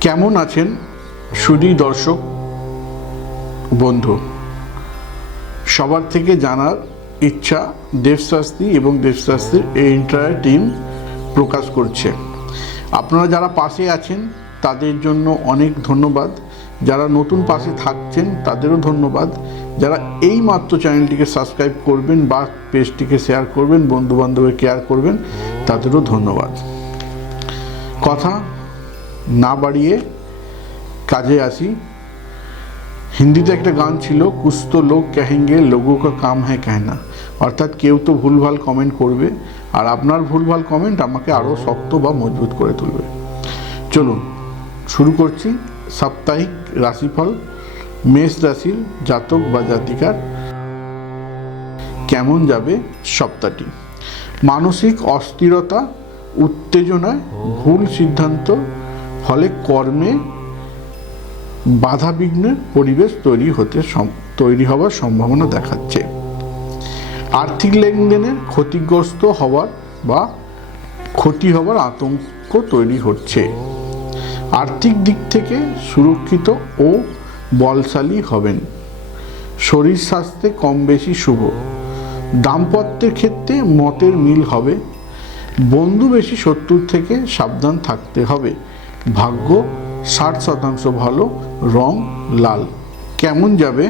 কেমন আছেন সুদী দর্শক বন্ধু? সবার থেকে জানার ইচ্ছা দেবশাস্ত্রী এবং দেবশাস্ত্রীর এই এন্টায়ার টিম প্রকাশ করছে। আপনারা যারা পাশে আছেন, তাদের জন্য অনেক ধন্যবাদ। যারা নতুন পাশে থাকছেন, তাদেরও ধন্যবাদ। যারা এই মাত্র চ্যানেলটিকে সাবস্ক্রাইব করবেন বা পেজটিকে শেয়ার করবেন বন্ধু বান্ধবের কেয়ার করবেন, তাদেরও ধন্যবাদ। কথা না বাড়িয়ে কাজে আসি। হিন্দিতে একটা গান ছিল, কুস্ত লোক কেহেঙ্গে, লোগো কা কাম হ্যাঁ কেহনা। অর্থাৎ কেউ তো ভুলভাল কমেন্ট করবে, আর আপনার ভুলভাল কমেন্ট আমাকে আরও শক্ত বা মজবুত করে তুলবে। চলুন, শুরু করছি সাপ্তাহিক রাশিফল, মেষ রাশির জাতক বা জাতিকার কেমন যাবে সপ্তাহটি। মানসিক অস্থিরতা উত্তেজনায় ভুল সিদ্ধান্ত ফলে কর্মে বাধাবিঘ্নের পরিবেশ তৈরি হতে তৈরি হওয়ার সম্ভাবনা দেখাচ্ছে। আর্থিক লেনদেনের ক্ষতিগ্রস্ত হওয়ার বা ক্ষতি হওয়ার আতঙ্ক তৈরি হচ্ছে। আর্থিক দিক থেকে সুরক্ষিত ও বলশালী হবেন। শরীর স্বাস্থ্যে কম বেশি শুভ। দাম্পত্যের ক্ষেত্রে মতের মিল হবে। বন্ধু বেশি শত্রুর থেকে সাবধান থাকতে হবে। ভাগ্য ষাট শতাংশ ভালো, রং লাল। কেমন যাবে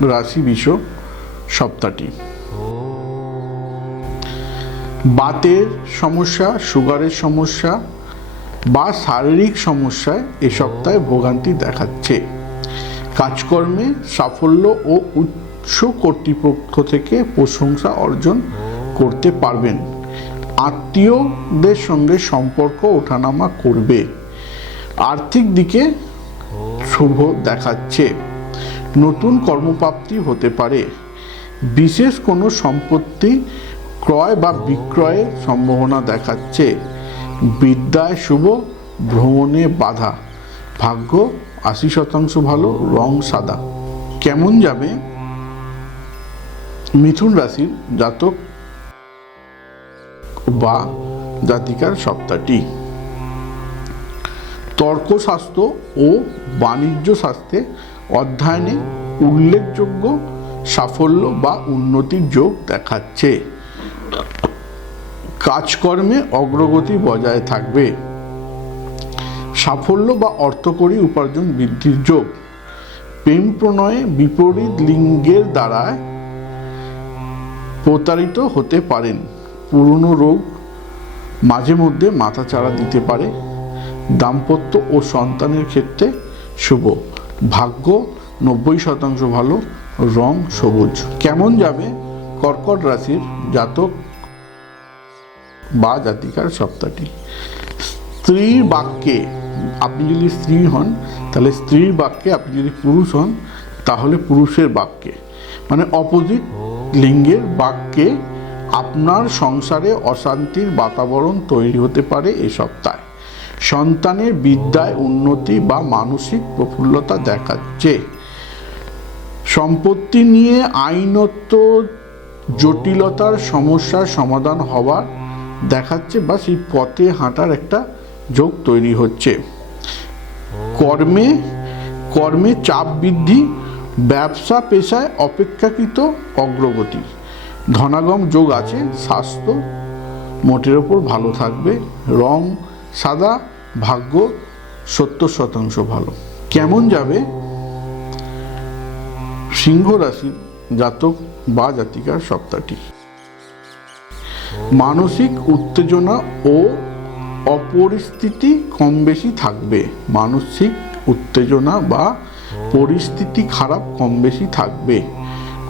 রাশি বিষ সপ্তাহটি? বাতের সমস্যা, সুগারের সমস্যা বা শারীরিক সমস্যায় এ সপ্তাহে ভোগান্তি দেখাচ্ছে। কাজকর্মে সাফল্য ও উচ্চ কর্তৃপক্ষ থেকে প্রশংসা অর্জন করতে পারবেন। আত্মীয়দের সঙ্গে সম্পর্ক ওঠানামা করবে। আর্থিক দিকে শুভ দেখাচ্ছে। নতুন কর্মপ্রাপ্তি হতে পারে। বিশেষ কোনো সম্পত্তি ক্রয় বা বিক্রয়ের সম্ভাবনা দেখাচ্ছে। বিদ্যায় শুভ, ভ্রমণে বাধা। ভাগ্য আশি শতাংশ ভালো, রং সাদা। কেমন যাবে? মিথুন রাশির জাতক বা জাতিকার সপ্তাহটি। তর্কশাস্ত্র ও বাণিজ্য শাস্ত্রে অধ্যয়নে উল্লেখযোগ্য সাফল্য বা উন্নতির যোগ দেখাচ্ছে। কাজকর্মে অগ্রগতি বজায় থাকবে। সাফল্য বা অর্থকরী উপার্জন বৃদ্ধির যোগ। প্রেম প্রণয়ে বিপরীত লিঙ্গের দ্বারা প্রতারিত হতে পারেন। পুরনো রোগ মাঝে মধ্যে মাথাচাড়া দিতে পারে। দাম্পত্য ও সন্তানের ক্ষেত্রে শুভ। ভাগ্য নব্বই শতাংশ ভালো, রং সবুজ। কেমন যাবে? কর্কট রাশির জাতক বা জাতিকার সপ্তাহটি। স্ত্রীর বাক্যে আপনি যদি স্ত্রী হন, তাহলে স্ত্রীর বাক্যে আপনি যদি পুরুষ হন, তাহলে পুরুষের বাক্যে। মানে অপোজিট লিঙ্গের বাক্যে আপনার সংসারে অশান্তির বাতাবরণ তৈরি হতে পারে এ সপ্তাহে। সন্তানের বিদ্যায় উন্নতি বা মানসিক প্রফুল্লতা দেখাচ্ছে। সম্পত্তি নিয়ে আইনত জটিলতার সমস্যার সমাধান হওয়ার দেখাচ্ছে বা সেই পথে হাঁটার একটা যোগ তৈরি হচ্ছে। কর্মে কর্মে চাপ বৃদ্ধি, ব্যবসা পেশায় অপেক্ষাকৃত অগ্রগতি। ধনাগম যোগ আছে, স্বাস্থ্য মোটের ওপর ভালো থাকবে, রং সাদা, ভাগ্য সত্তর শতাংশ ভালো। কেমন যাবে? সিংহ রাশির জাতক বা জাতিকার সপ্তাহটি। মানসিক উত্তেজনা ও অপরিস্থিতি কম বেশি থাকবে। মানসিক উত্তেজনা বা পরিস্থিতি খারাপ কম বেশি থাকবে।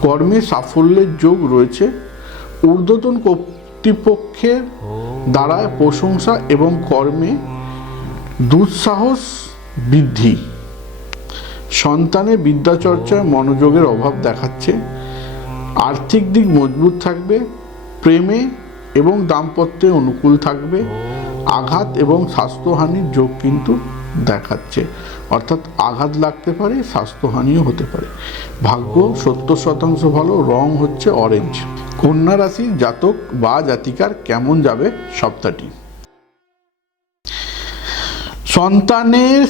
কর্মে সাফল্যের যোগ রয়েছে। ঊর্ধ্বতন কর্তৃপক্ষের দ্বারা প্রশংসা এবং কর্মে দুঃসাহস বৃদ্ধি। সন্তানের বিদ্যাচর্চায় মনোযোগের অভাব দেখাচ্ছে। আর্থিক দিক মজবুত থাকবে। প্রেমে এবং দাম্পত্যে অনুকূল থাকবে। আঘাত এবং স্বাস্থ্যহানির যোগ কিন্তু দেখাচ্ছে। অর্থাৎ আঘাত লাগতে পারে, স্বাস্থ্যহানিও হতে পারে। ভাগ্য সত্তর শতাংশ ভালো, রং হচ্ছে অরেঞ্জ কন্যা রাশির জাতক বা জাতিকার কেমন যাবে সপ্তাহটি? সন্তানের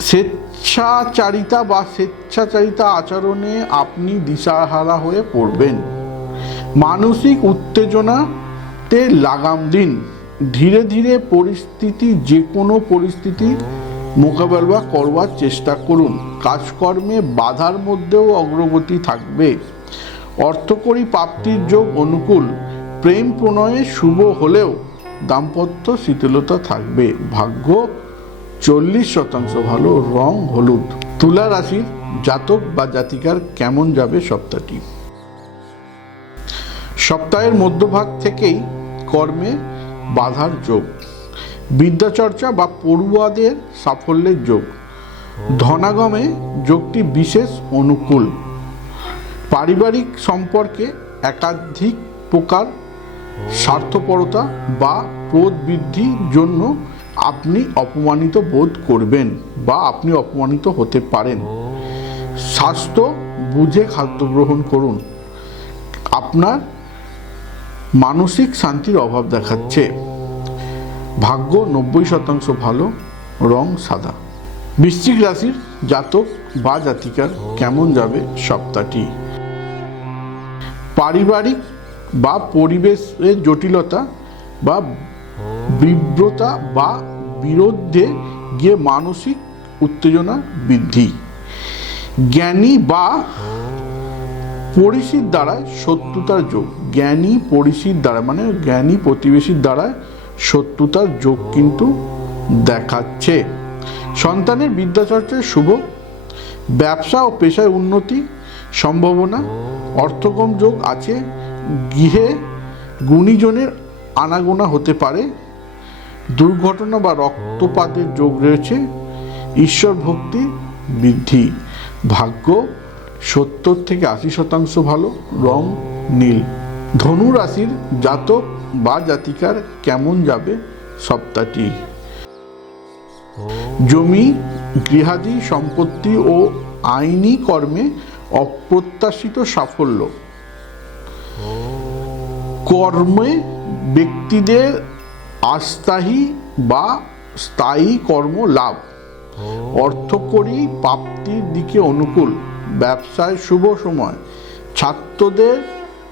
স্বেচ্ছাচারিতা বা স্বেচ্ছাচারিতা আচরণে আপনি দিশাহারা হয়ে পড়বেন। মানসিক উত্তেজনাতে লাগাম দিন। ধীরে ধীরে পরিস্থিতি যে কোনো পরিস্থিতি মোকাবেলা করবার চেষ্টা করুন। কাজকর্মে বাধার মধ্যেও অগ্রগতি থাকবে। অর্থকরী প্রাপ্তির যোগ অনুকূল। প্রেম প্রণয়ে শুভ হলেও দাম্পত্য শীতলতা থাকবে। ভাগ্য চল্লিশ শতাংশ ভালো, রং হলুদ। তুলা রাশির জাতক বা জাতিকার কেমন যাবে সপ্তাহটি? সপ্তাহের মধ্যভাগ থেকেই কর্মে বাধার যোগ। বিদ্যাচর্চা বা পড়ুয়াদের সাফল্যের যোগ। ধনাগমে যোগটি বিশেষ অনুকূল। পারিবারিক সম্পর্কে একাধিক প্রকার স্বার্থপরতা বা ক্রোধ বৃদ্ধির জন্য আপনি অপমানিত বোধ করবেন বা আপনি অপমানিত হতে পারেন। স্বাস্থ্য বুঝে খাদ্য গ্রহণ করুন। আপনার মানসিক শান্তির অভাব দেখাচ্ছে। ভাগ্য নব্বই শতাংশ ভালো, রং সাদা। বৃশ্চিক রাশির জাতক বা জাতিকার কেমন যাবে সপ্তাহটি? পারিবারিক বা পরিবেশের জটিলতা বা বিব্রতা বা বিরুদ্ধে গিয়ে মানসিক উত্তেজনা বৃদ্ধি। জ্ঞানী বা পড়িশির দ্বারা শত্রুতার যোগ। জ্ঞানী পড়িশির দ্বারা মানে জ্ঞানী প্রতিবেশীর দ্বারা শত্রুতার যোগ কিন্তু দেখাচ্ছে। সন্তানের বিদ্যাচর্চায় শুভ, ব্যবসা ও পেশায় উন্নতি, সম্ভাবনা, অর্থকম যোগ আছে, গৃহে গুণীজনের আনাগোনা হতে পারে, দুর্ঘটনা বা রক্তপাতের যোগ রয়েছে, ঈশ্বর ভক্তি বৃদ্ধি, ভাগ্য সত্তর থেকে আশি শতাংশ ভালো, রং নীল। ধনু রাশির জাতক বা জাতিকার কেমন যাবে সপ্তাহটি জমি, গৃহাদি, সম্পত্তি ও আইনি কর্মে অপ্রত্যাশিত সাফল্য। কর্মে ব্যক্তিদের আস্থায়ী বা স্থায়ী কর্ম লাভ। অর্থকরী প্রাপ্তির দিকে অনুকূল। ব্যবসায় শুভ সময়। ছাত্রদের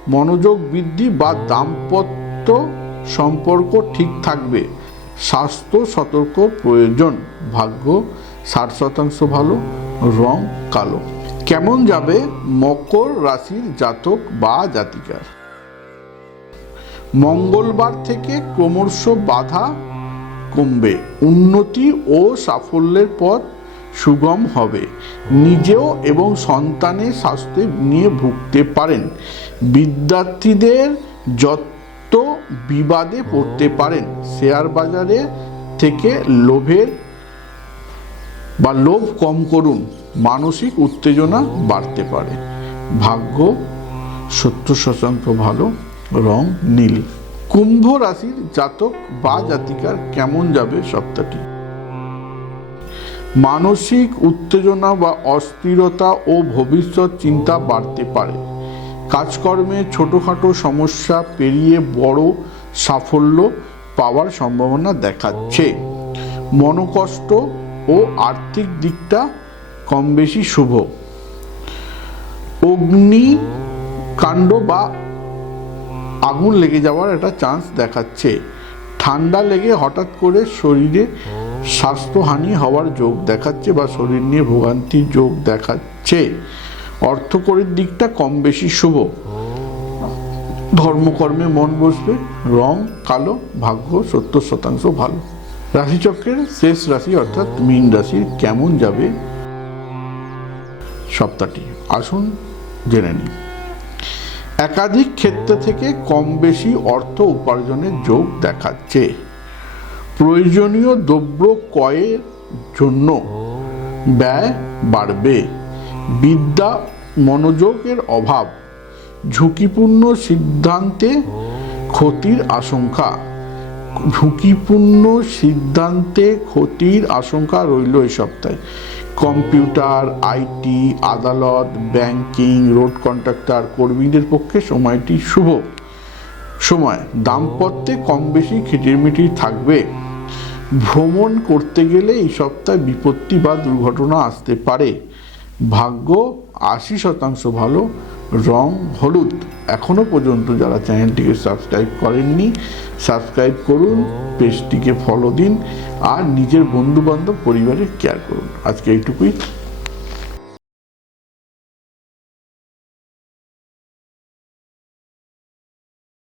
মনোযোগ বৃদ্ধি বা দাম্পত্য সম্পর্ক ঠিক থাকবে। স্বাস্থ্য সতর্ক প্রয়োজন। ভাগ্য ষাট শতাংশ ভালো, রং কালো। কেমন যাবে মকর রাশির জাতক বা জাতিকার? মঙ্গলবার থেকে ক্রমশ বাধা কমবে। উন্নতি ও সাফল্যের পথ সুগম হবে। নিজেও এবং সন্তানের স্বাস্থ্য নিয়ে ভুগতে পারেন। বিদ্যার্থীদের যত বিবাদে পড়তে পারেন। শেয়ার বাজারে থেকে লোভের বা লোভ কম করুন, মানসিক উত্তেজনা বাড়তে পারে। ভাগ্য সত্তর শতাংশ ভালো, রং নীল। কুম্ভ রাশির জাতক বা জাতিকার কেমন যাবে সপ্তাহটি? মানসিক উত্তেজনা বা অস্থিরতা ও ভবিষ্যৎ চিন্তা বাড়তে পারে। কাজকর্মে ছোটোখাটো সমস্যা পেরিয়ে বড় সাফল্য পাওয়ার সম্ভাবনা দেখাচ্ছে। মনোকষ্ট ও আর্থিক দিকটা কম বেশি শুভ অগ্নিকাণ্ড বা আগুন লেগে যাওয়ার একটা চান্স দেখাচ্ছে। ঠান্ডা লেগে হঠাৎ করে শরীরে স্বাস্থ্যহানি হওয়ার যোগ দেখাচ্ছে বা শরীর নিয়ে ভোগান্তির যোগ দেখাচ্ছে। অর্থকরীর দিকটা কম বেশি শুভ। ধর্মকর্মে মন বসবে, রং কালো, ভাগ্য সত্তর শতাংশ ভালো। রাশিচক্রের শেষ রাশি অর্থাৎ মীন রাশির কেমন যাবে? সপ্তাহটি আসুন জেনে নিই। একাধিক ক্ষেত্র থেকে কম বেশি অর্থ উপার্জনের যোগ দেখাচ্ছে। প্রয়োজনীয় দ্রব্য ক্রয়ের জন্য ব্যয় বাড়বে। বিদ্যা মনোযোগের অভাব, ঝুঁকিপূর্ণ সিদ্ধান্তে ক্ষতির আশঙ্কা। ঝুঁকিপূর্ণ সিদ্ধান্তে ক্ষতির আশঙ্কা রইল এই সপ্তাহে। কম্পিউটার আইটি আদালত, ব্যাংকিং, রোড কন্ট্রাক্টর কর্মীদের পক্ষে সময়টি শুভ। সময়, দাম্পত্যে কম বেশি খিটিরমিটির থাকবে। ভ্রমণ করতে গেলে এই সপ্তাহে বিপত্তি বা দুর্ঘটনা আসতে পারে। ভাগ্য আশি শতাংশ ভালো, রং হলুদ। এখনও পর্যন্ত যারা চ্যানেলটিকে সাবস্ক্রাইব করেননি, সাবস্ক্রাইব করুন, পেজটিকে ফলো দিন, আর নিজের বন্ধু বান্ধব পরিবারের কেয়ার করুন। আজকে এইটুকুই।